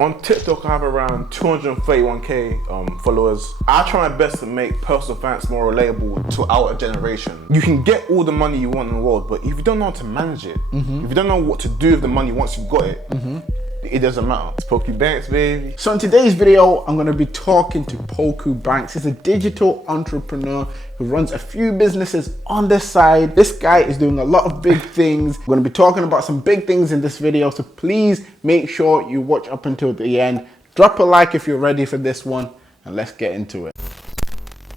On TikTok, I have around 231k followers. I try my best to make personal finance more relatable to our generation. You can get all the money you want in the world, but if you don't know how to manage it, if you don't know what to do with the money once you've got it, it doesn't matter. It's Pokubanks, baby. So in today's video, I'm going to be talking to Pokubanks. He's a digital entrepreneur who runs a few businesses on the side. This guy is doing a lot of big things. We're going to be talking about some big things in this video, so please make sure you watch up until the end. Drop a like if you're ready for this one, and let's get into it.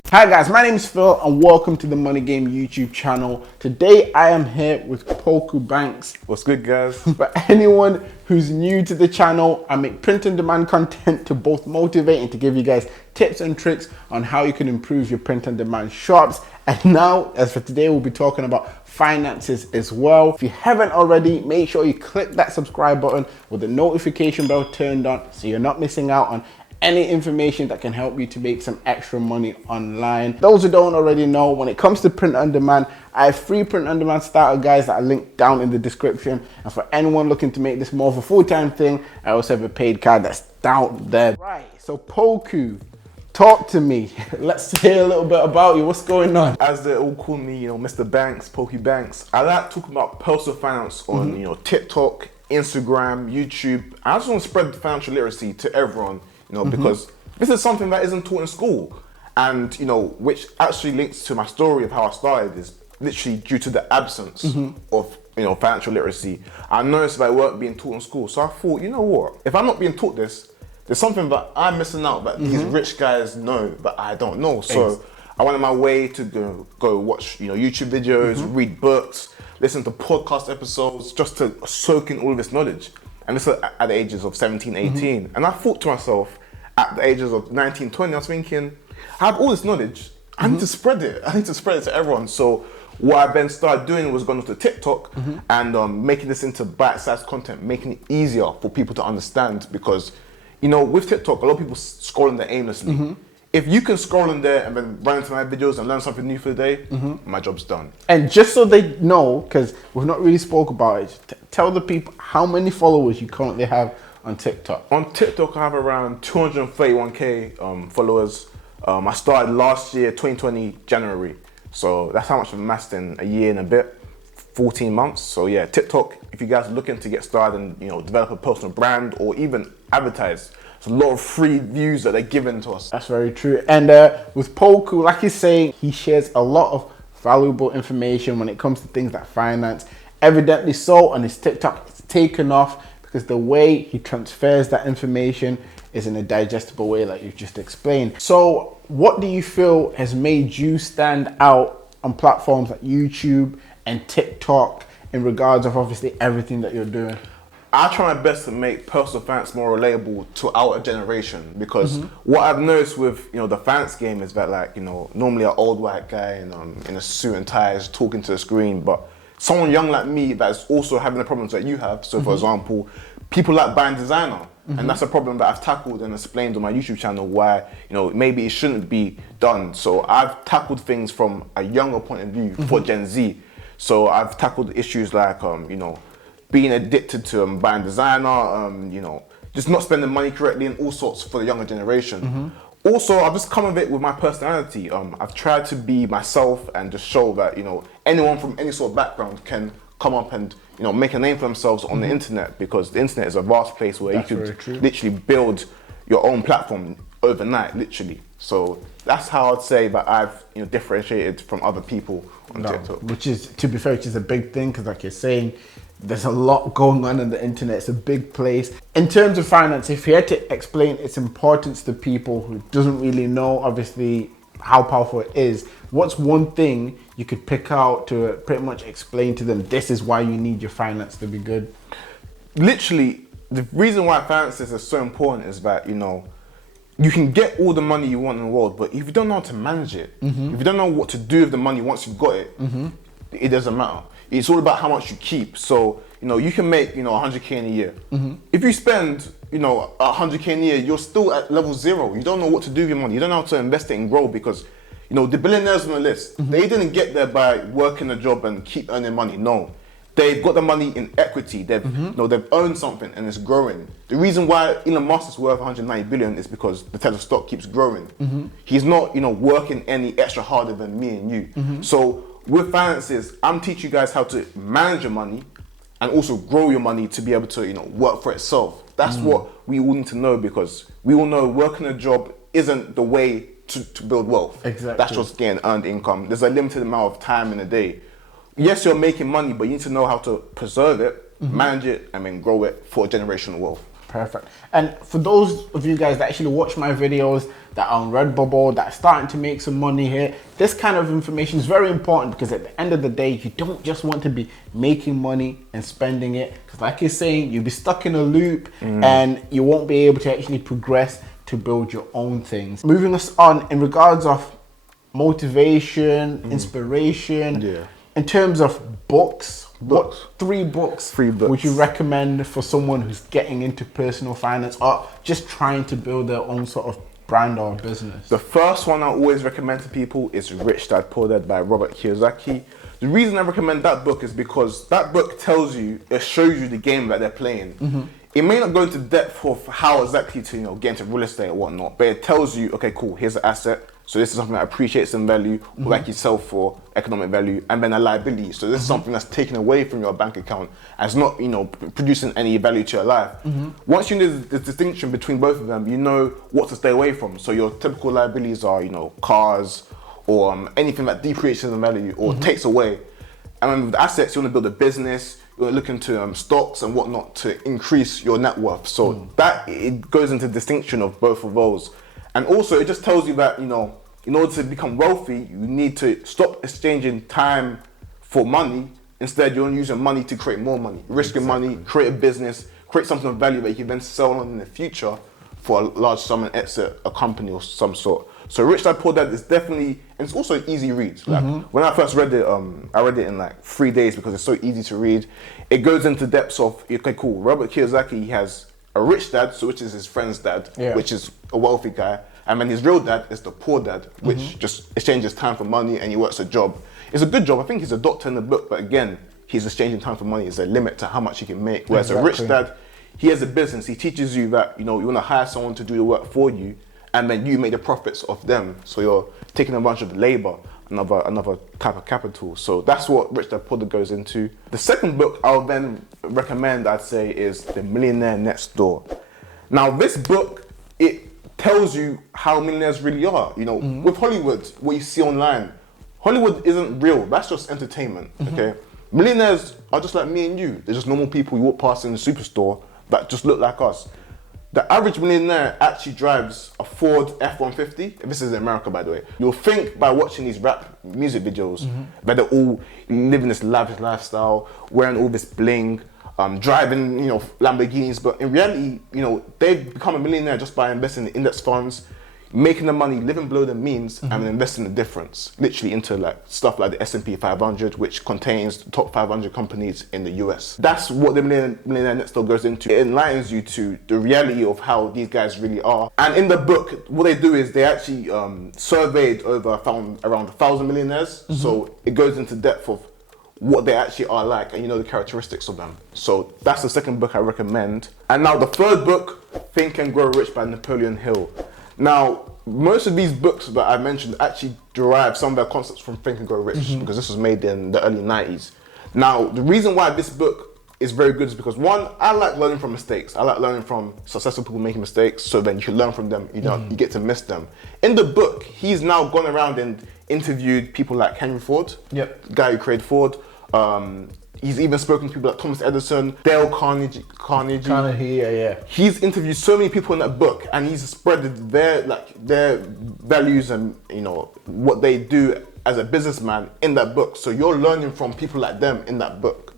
Hi guys, my name is Phil and welcome to the Money Game YouTube channel. Today I am here with Pokubanks. What's good, guys? For anyone who's new to the channel, I make print on demand content to both motivate and to give you guys tips and tricks on how you can improve your print on demand shops. And now, as for today, we'll be talking about finances as well. If you haven't already, make sure you click that subscribe button with the notification bell turned on so you're not missing out on any information that can help you to make some extra money online. Those who don't already know, when it comes to print on demand, I have free print on demand starter guides that I link down in the description. And for anyone looking to make this more of a full-time thing, I also have a paid card that's down there. Right, so Poku, talk to me. Let's hear a little bit about you. What's going on? As they all call me, Mr. Banks, Pokubanks. I like talking about personal finance on, Tik Tok, Instagram, YouTube. I just want to spread financial literacy to everyone. Because this is something that isn't taught in school, and which actually links to my story of how I started, is literally due to the absence of financial literacy. I noticed that it weren't being taught in school, so I thought, you know what, if I'm not being taught this, there's something that I'm missing out that these rich guys know but I don't know. So I went on my way to go watch YouTube videos, read books, listen to podcast episodes, just to soak in all of this knowledge. And this is at the ages of 17, 18. And I thought to myself, at the ages of 19, 20, I was thinking, I have all this knowledge, I need to spread it. I need to spread it to everyone. So what I then started doing was going to TikTok and making this into bite-sized content, making it easier for people to understand. Because, with TikTok, a lot of people scrolling there aimlessly. If you can scroll in there and then run into my videos and learn something new for the day, my job's done. And just so they know, because we've not really spoke about it, tell the people how many followers you currently have on TikTok. On TikTok, I have around 231k followers. I started last year, 2020, January. So that's how much I've amassed in a year and a bit, 14 months. So yeah, TikTok, if you guys are looking to get started and develop a personal brand or even advertise, it's a lot of free views that they're giving to us. That's very true. And with Poku, like he's saying, he shares a lot of valuable information when it comes to things like finance. Evidently so, on his TikTok, it's taken off because the way he transfers that information is in a digestible way, like you've just explained. So what do you feel has made you stand out on platforms like YouTube and TikTok in regards of obviously everything that you're doing? I try my best to make personal finance more relatable to our generation, because what I've noticed with the finance game is that normally an old white guy in a suit and tie is talking to the screen, but someone young like me that's also having the problems that you have. So for example, people like buying designer, and that's a problem that I've tackled and explained on my YouTube channel why maybe it shouldn't be done. So I've tackled things from a younger point of view for Gen Z. So I've tackled issues like being addicted to buying designer, just not spending money correctly and all sorts for the younger generation. Also, I've just come of it with my personality. I've tried to be myself and just show that, anyone from any sort of background can come up and, make a name for themselves on the internet, because the internet is a vast place where you could literally build your own platform overnight, literally. So that's how I'd say that I've differentiated from other people on TikTok. Which is, to be fair, which is a big thing, because like you're saying, there's a lot going on the internet. It's a big place. In terms of finance, if you had to explain its importance to people who doesn't really know, obviously, how powerful it is, what's one thing you could pick out to pretty much explain to them, this is why you need your finance to be good? Literally, the reason why finances are so important is that, you can get all the money you want in the world, but if you don't know how to manage it, if you don't know what to do with the money once you've got it, it doesn't matter. It's all about how much you keep. So, you can make, 100k in a year. If you spend, 100k in a year, you're still at level 0. You don't know what to do with your money. You don't know how to invest it and grow, because, the billionaires on the list, they didn't get there by working a job and keep earning money. No, They've got the money in equity. They've they've owned something and it's growing. The reason why Elon Musk is worth 190 billion is because the Tesla stock keeps growing. He's not working any extra harder than me and you. So with finances, I'm teaching you guys how to manage your money and also grow your money to be able to work for itself. That's what we all need to know, because we all know working a job isn't the way to build wealth. Exactly. That's just getting earned income. There's a limited amount of time in a day. Yes, you're making money, but you need to know how to preserve it, manage it, and then grow it for generational wealth. Perfect. And for those of you guys that actually watch my videos that are on Redbubble, that are starting to make some money here, this kind of information is very important, because at the end of the day, you don't just want to be making money and spending it, because like you're saying, you'll be stuck in a loop and you won't be able to actually progress to build your own things. Moving us on in regards of motivation, inspiration, in terms of books, what three books would you recommend for someone who's getting into personal finance or just trying to build their own sort of brand or business? The first one I always recommend to people is Rich Dad Poor Dad by Robert Kiyosaki. The reason I recommend that book is because that book tells you, it shows you the game that they're playing. It may not go into depth of how exactly to get into real estate or whatnot, but it tells you, okay, cool, here's an asset. So this is something that appreciates in value, or like you sell for economic value, and then a liability. So this is something that's taken away from your bank account as not, producing any value to your life. Once you know the distinction between both of them, you know what to stay away from. So your typical liabilities are, cars, or anything that depreciates in value or takes away. And then with assets, you want to build a business. You're looking to stocks and whatnot to increase your net worth. So that it goes into distinction of both of those. And also it just tells you that, in order to become wealthy, you need to stop exchanging time for money. Instead, you're using money to create more money. Risk your money, create a business, create something of value that you can then sell on in the future for a large sum and exit a company or some sort. So Rich Dad Poor Dad is definitely, and it's also an easy read. Like when I first read it, I read it in like 3 days because it's so easy to read. It goes into depths of, okay, cool, Robert Kiyosaki, he has a rich dad, so which is his friend's dad, which is a wealthy guy. And then his real dad is the poor dad, which just exchanges time for money and he works a job. It's a good job. I think he's a doctor in the book, but again, he's exchanging time for money. There's a limit to how much he can make. Whereas a rich dad, he has a business. He teaches you that, you want to hire someone to do the work for you, and then you make the profits off them. So you're taking a bunch of the labor, another type of capital. So that's what Rich Dad Poor Dad goes into. The second book I'll then recommend, I'd say, is The Millionaire Next Door. Now this book, it tells you how millionaires really are. With Hollywood, what you see online, Hollywood isn't real. That's just entertainment, okay? Millionaires are just like me and you. They're just normal people you walk past in the superstore that just look like us. The average millionaire actually drives a Ford F-150. This is in America, by the way. You'll think by watching these rap music videos that they're all living this lavish lifestyle, wearing all this bling, driving, Lamborghinis. But in reality, they've become a millionaire just by investing in index funds, making the money, living below their means, and then investing the difference, literally into like stuff like the S&P 500, which contains the top 500 companies in the US. That's what the Millionaire Next Door goes into. It enlightens you to the reality of how these guys really are. And in the book, what they do is they actually surveyed around 1,000 millionaires. So it goes into depth of what they actually are like and the characteristics of them. So that's the second book I recommend. And now the third book, Think and Grow Rich by Napoleon Hill. Now, most of these books that I mentioned actually derive some of their concepts from Think and Grow Rich because this was made in the early 90s. Now, the reason why this book is very good is because, one, I like learning from mistakes. I like learning from successful people making mistakes, so then you can learn from them, you get to miss them. In the book, he's now gone around and interviewed people like Henry Ford, the guy who created Ford. He's even spoken to people like Thomas Edison, Dale Carnegie. He's interviewed so many people in that book, and he's spread their values and what they do as a businessman in that book. So you're learning from people like them in that book.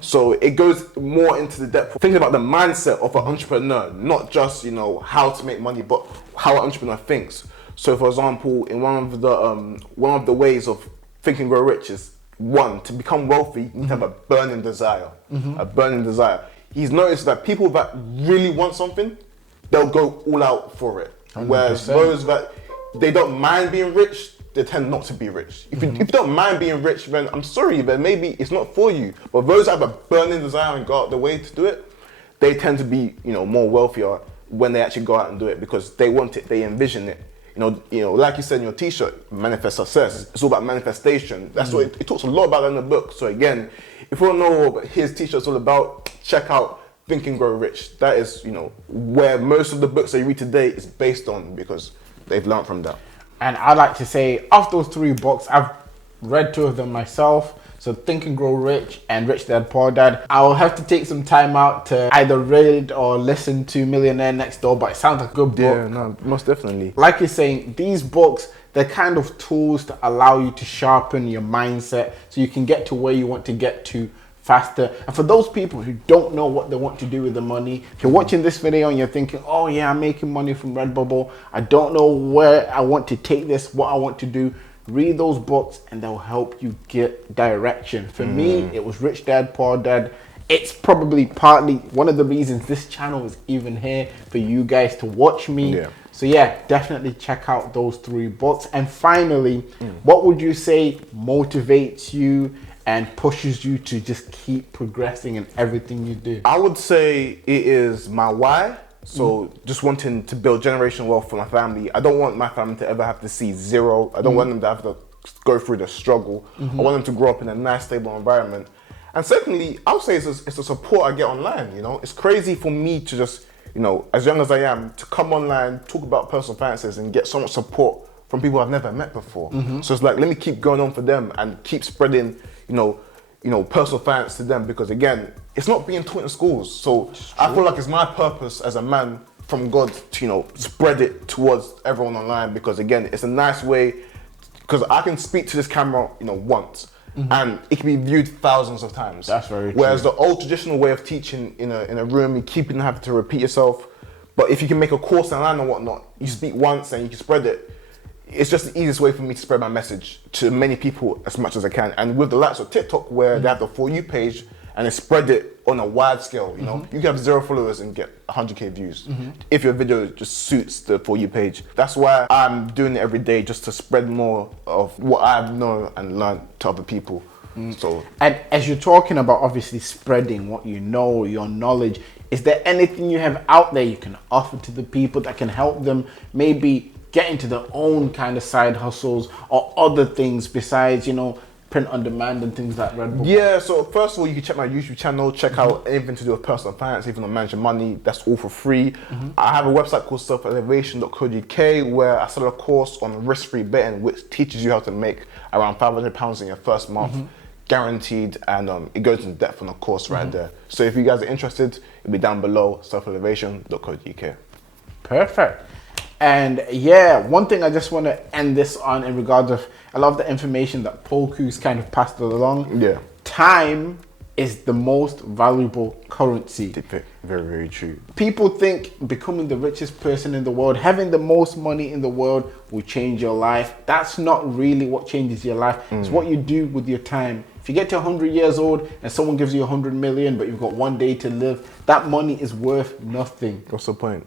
So it goes more into the depth, thinking about the mindset of an entrepreneur, not just how to make money, but how an entrepreneur thinks. So, for example, in one of the ways of Think and Grow Rich is, one, to become wealthy, you need to have a burning desire. A burning desire. He's noticed that people that really want something, they'll go all out for it. 100%. Whereas those that they don't mind being rich, they tend not to be rich. If you don't mind being rich, then I'm sorry, but maybe it's not for you. But those that have a burning desire and go out the way to do it, they tend to be, more wealthier when they actually go out and do it because they want it, they envision it. Like you said in your t-shirt, manifest success. It's all about manifestation. That's what it talks a lot about in the book. So again, if you want to know what his t-shirt's all about, check out Think and Grow Rich. That is, where most of the books that you read today is based on because they've learned from that. And I'd like to say, of those 3 books, I've read 2 of them myself. So Think and Grow Rich and Rich Dad Poor Dad. I will have to take some time out to either read or listen to Millionaire Next Door, but it sounds like a good book. Yeah, no, most definitely. Like you're saying, these books, they're kind of tools to allow you to sharpen your mindset so you can get to where you want to get to faster. And for those people who don't know what they want to do with the money, if you're watching this video and you're thinking, oh yeah, I'm making money from Redbubble, I don't know where I want to take this, what I want to do, read those books and they'll help you get direction. For me, it was Rich Dad, Poor Dad. It's probably partly one of the reasons this channel is even here for you guys to watch me. Yeah. So yeah, definitely check out those 3 books. And finally, what would you say motivates you and pushes you to just keep progressing in everything you do? I would say it is my why. So just wanting to build generational wealth for my family. I don't want my family to ever have to see zero. I don't want them to have to go through the struggle. I want them to grow up in a nice, stable environment. And secondly, I would say it's the support I get online. It's crazy for me to just, as young as I am, to come online, talk about personal finances and get so much support from people I've never met before. So it's like, let me keep going on for them and keep spreading, personal finance to them because again, it's not being taught in schools. So I feel like it's my purpose as a man from God to, spread it towards everyone online because again, it's a nice way because I can speak to this camera, once and it can be viewed thousands of times. That's very true. Whereas the old traditional way of teaching in a room, you keep having to repeat yourself. But if you can make a course online or whatnot, you speak once and you can spread it. It's just the easiest way for me to spread my message to many people as much as I can. And with the likes of TikTok, where they have the For You page and they spread it on a wide scale, you can have 0 followers and get 100K views if your video just suits the For You page. That's why I'm doing it every day, just to spread more of what I've known and learned to other people. So, and as you're talking about obviously spreading what you know, your knowledge, is there anything you have out there you can offer to the people that can help them maybe get into their own kind of side hustles or other things besides, print on demand and things like Redbubble? Yeah, so first of all, you can check my YouTube channel, check out anything to do with personal finance, even on managing money, that's all for free. I have a website called selfelevation.co.uk where I sell a course on risk-free betting which teaches you how to make around £500 in your first month, guaranteed, and it goes into depth on the course right there. So if you guys are interested, it'll be down below, selfelevation.co.uk. Perfect. And yeah, one thing I just want to end this on in regards of, I love the information that Poku's kind of passed along. Yeah. Time is the most valuable currency. Very, very true. People think becoming the richest person in the world, having the most money in the world will change your life. That's not really what changes your life. It's what you do with your time. If you get to 100 years old and someone gives you 100 million, but you've got 1 day to live, that money is worth nothing. What's the point?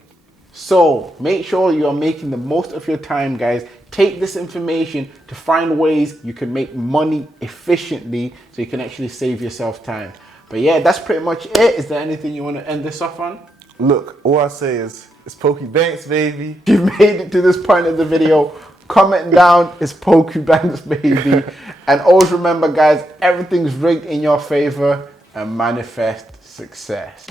So make sure you're making the most of your time, guys. Take this information to find ways you can make money efficiently so you can actually save yourself time. But yeah, that's pretty much it. Is there anything you want to end this off on? Look, all I say is, it's Pokubanks, baby. If you've made it to this point of the video, comment down, it's Pokubanks, baby. And always remember, guys, everything's rigged in your favor and manifest success.